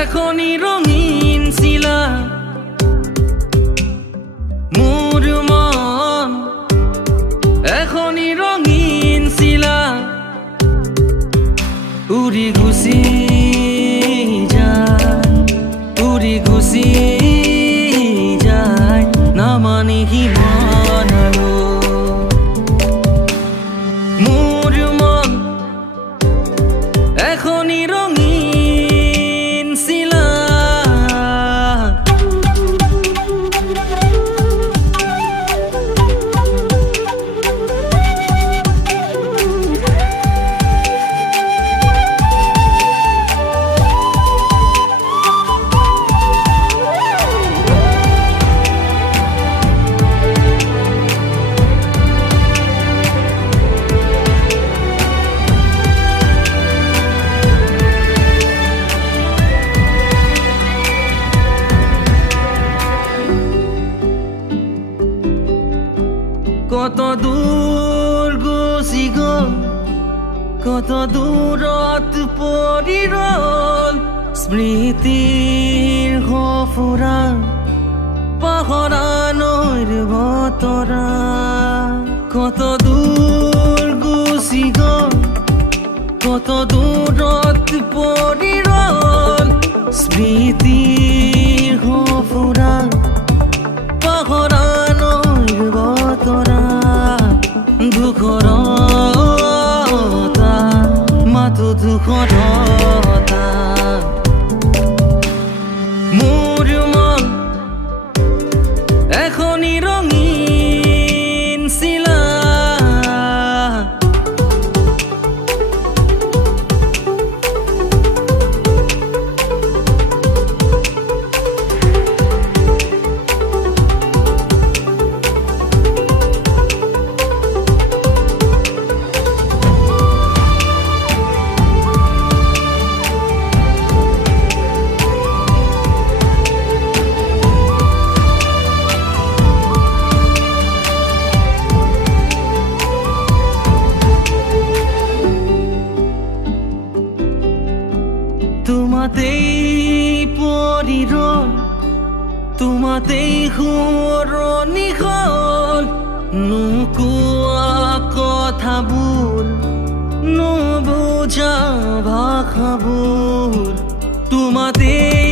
এখনই রঙিন শিলা মোর মন, এখনই রঙিন শিলা উড়ি গুছি যায়, উড়ি গুছি যায় না মানে হিমান আলো। মোর মন এখনই রঙিন শিলা কত দূর গুচি গল, কত দূৰত পৰি ৰল স্মৃতিৰ সফুৰা পাহৰা নৈৰ বতৰা। কত দূৰ গুচি গল, কত দূৰত পৰি ৰল স্মৃতিৰ সফুৰা পাহৰা নৈৰ বতৰা। দুখৰতা মাথো দুখৰতা মোৰ মন এখনই ৰঙিন শিলা। তোমাতেই পৰি ৰল, তোমাতেই সোঁৱৰণি হ'ল নোকোৱা কথাবোৰ, নুবুজা ভাষাবোৰ। তোমাতেই